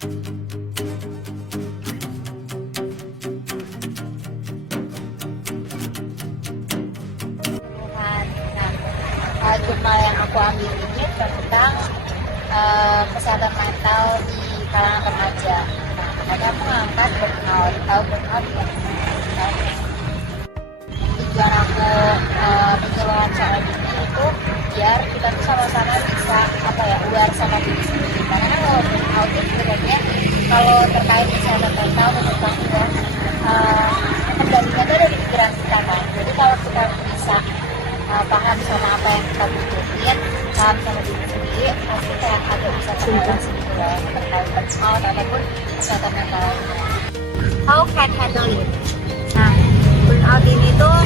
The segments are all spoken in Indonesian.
Jurnal yang aku ambil ini tentang kesehatan mental di kalangan remaja. Nah, makanya aku ngangkat burnout. Tahu burnout ya? Tujuan aku bikin wawancara ini itu biar kita tuh sama-sama bisa aware sama diri sendiri. Karena kalau burnout itu sebenarnya kalau terkait kesehatan mental menurut aku ya kendalinya itu ada di pikiran kita kan. Jadi kalau kita bisa paham sama apa yang kita butuhin, paham sama diri sendiri, pasti kayak agak bisa terrelasi gitu loh terkait burnout ataupun kesehatan mental. How can handle it? Nah, burnout ini tuh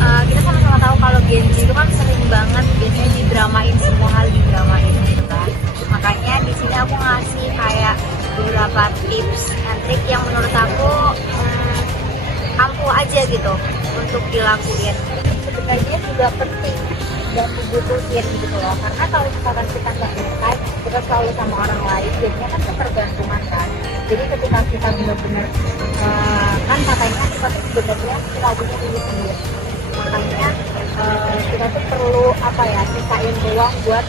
kita sama-sama tahu kalau Gen Z itu kan sering banget biasanya didramain, semua hal didramain gitu kan. Makanya di sini aku ngasih kayak beberapa tips dan trik yang menurut aku ampuh aja gitu untuk dilakuin. Sebenarnya juga penting dan dibutuhin gitu loh, karena kalau misalkan kita nggak ngerti, kita selalu sama orang lain, jadinya kan ketergantungan kan. Jadi ketika kita benar-benar kan katanya kita tuh sebenarnya lagunya diri sendiri, makanya kita tuh perlu sisain ruang buat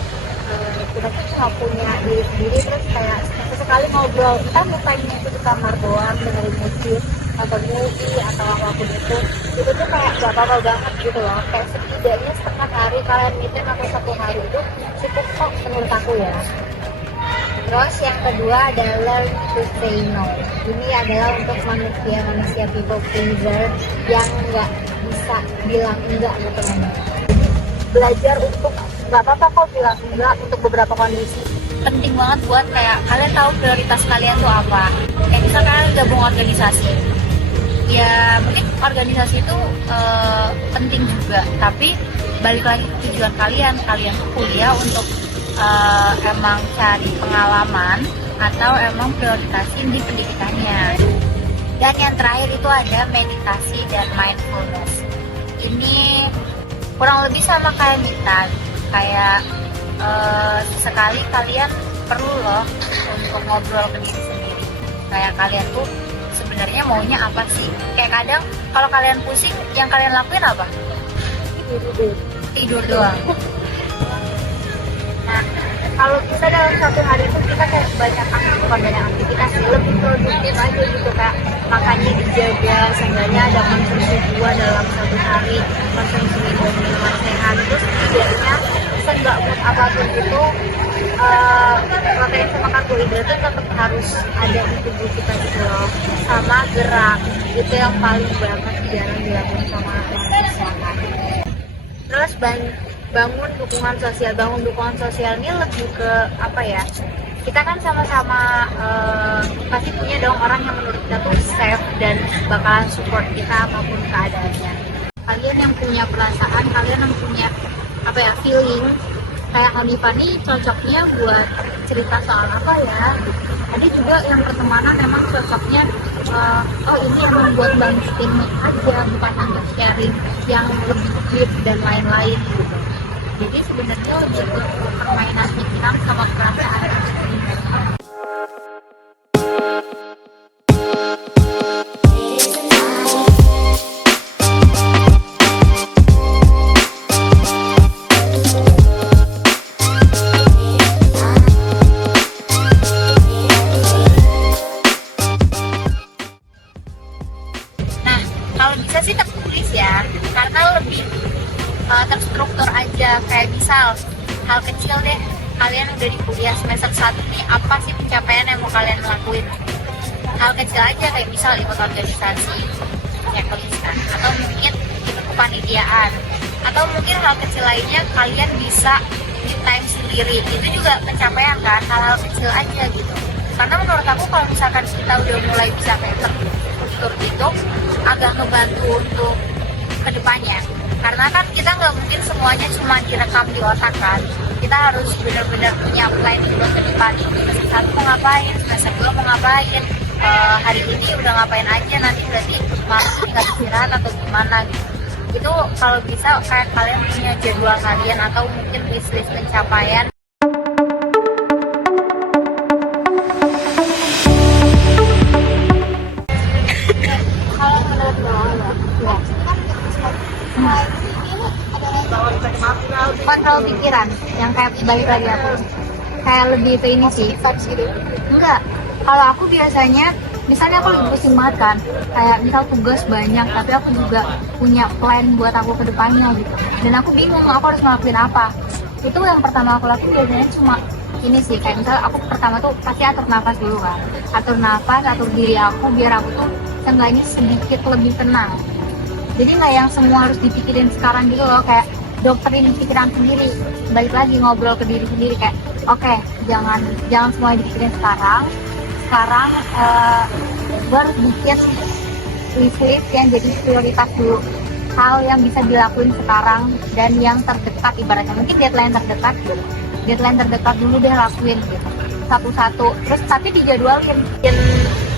kita tuh cuma punya diri sendiri, terus kayak sesekali ngobrol, kita mukanya itu di kamar doang dengerin musik atau movie atau apapun itu tuh kayak gak apa-apa banget gitu loh. Kayak setidaknya setengah hari kalian meeting atau 1 hari itu cukup kok menurut aku ya. Terus yang kedua adalah learn to say no. Ini adalah untuk manusia people pleaser yang nggak bisa bilang enggak ke teman. Belajar untuk nggak apa-apa kok bilang enggak untuk beberapa kondisi. Penting banget buat kayak kalian tahu prioritas kalian tuh apa. Kayak misalnya kalian gabung organisasi, ya mungkin organisasi itu penting juga, tapi balik lagi ke tujuan kalian tuh kuliah untuk emang cari pengalaman atau emang prioritasin di pendidikannya. Dan yang terakhir itu ada meditasi dan mindfulness. Ini kurang lebih sama kayak kita, kayak sekali kalian perlu loh untuk ngobrol ke diri sendiri. Kayak kalian tuh sebenarnya maunya apa sih? Kayak kadang kalau kalian pusing, yang kalian lakuin apa? Tidur doang. Nah, kalau kita dalam 1 hari itu kita kayak bukan banyak aktivitas sih, lebih produktif aja gitu, kak. Makanya dijaga, seenggaknya ada konsumsi 2 dalam 1 hari, konsumsi minuman sehat, terus setidaknya seenggak mood apapun itu protein sama karbohidrat itu tetap harus ada di tubuh kita gitu loh. Sama gerak, itu yang paling banget jarang dilakukan sama manusia kan. Terus bangun dukungan sosial ini lebih ke kita kan sama-sama pasti punya dong orang yang menurut kita tuh safe dan bakalan support kita apapun keadaannya. Kalian yang punya perasaan, kalian yang punya feeling, kayak Hanifah nih cocoknya buat cerita soal apa ya. Tadi juga yang pertemanan emang cocoknya ini emang buat bangkitin mood aja, bukan untuk sharing yang lebih deep dan lain-lain gitu. Jadi sebenarnya lebih ke permainan pikiran sama perasaan. Kalau bisa sih tertulis ya, karena lebih terstruktur aja. Kayak misal hal kecil deh, kalian udah di kuliah semester 1 nih, apa sih pencapaian yang mau kalian lakuin? Hal kecil aja, kayak misal ikut organisasi, checklist kan, atau mungkin ikut kepanitiaan, atau mungkin hal kecil lainnya kalian bisa me time sendiri. Itu juga pencapaian kan, hal-hal kecil aja gitu. Karena menurut aku kalau misalkan kita udah mulai bisa kayak terstruktur gitu, agak ngebantu untuk kedepannya. Karena kan kita nggak mungkin semuanya cuma direkam di otak kan. Kita harus benar-benar punya planning buat ke depan. Semester 1 mau ngapain, semester 2 mau ngapain, hari ini udah ngapain aja, nanti berarti malam tinggal istirahat atau gimana gitu. Itu kalau bisa kayak kalian punya jadwal harian atau mungkin list pencapaian. kontrol pikiran yang kayak balik lagi aku kayak lebih ke ini sih gitu. Enggak, kalau aku biasanya misalnya aku lagi pusing banget kan, kayak misal tugas banyak tapi aku juga punya plan buat aku ke depannya gitu, dan aku bingung aku harus ngelakuin apa. Itu yang pertama aku lakuin biasanya cuma ini sih, kayak misal aku pertama tuh pasti atur nafas dulu kan, atur nafas, atur diri aku biar aku tuh seenggaknya sedikit lebih tenang. Jadi nggak yang semua harus dipikirin sekarang gitu loh, kayak doktrin pikiran sendiri, balik lagi ngobrol ke diri sendiri kayak oke, jangan semua dipikirin sekarang gue harus bikin list yang jadi prioritas dulu, hal yang bisa dilakuin sekarang dan yang terdekat, ibaratnya mungkin deadline terdekat dulu deh lakuin gitu satu-satu, terus tapi dijadwalin. Dan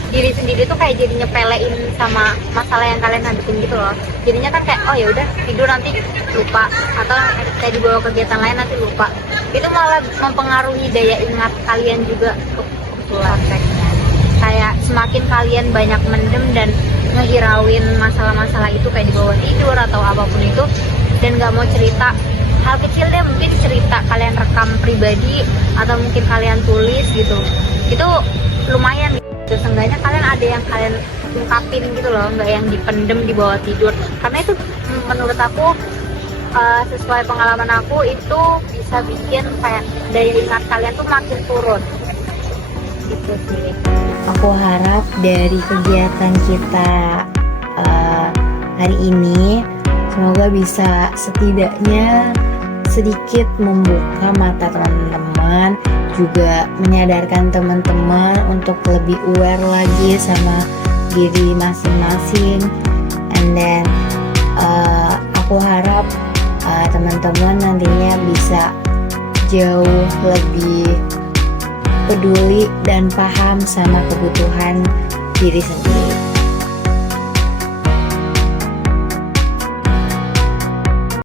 diri sendiri tuh kayak jadi nyepelein sama masalah yang kalian hadapin gitu loh, jadinya kan kayak oh ya udah tidur nanti lupa, atau kayak dibawa kegiatan lain nanti lupa. Itu malah mempengaruhi daya ingat kalian juga prakteknya. Kayak semakin kalian banyak mendem dan ngehirauin masalah-masalah itu kayak di bawah tidur atau apapun itu, dan gak mau cerita hal kecil deh, mungkin cerita kalian rekam pribadi atau mungkin kalian tulis gitu, itu lumayan gitu. Seenggaknya kalian ada yang kalian ungkapin gitu loh, nggak yang dipendem di bawah tidur. Karena itu menurut aku sesuai pengalaman aku itu bisa bikin kayak daya ingat kalian tuh makin turun gitu sih. Aku harap dari kegiatan kita hari ini semoga bisa setidaknya sedikit membuka mata teman-teman, juga menyadarkan teman-teman untuk lebih aware lagi sama diri masing-masing. And then aku harap teman-teman nantinya bisa jauh lebih peduli dan paham sama kebutuhan diri sendiri.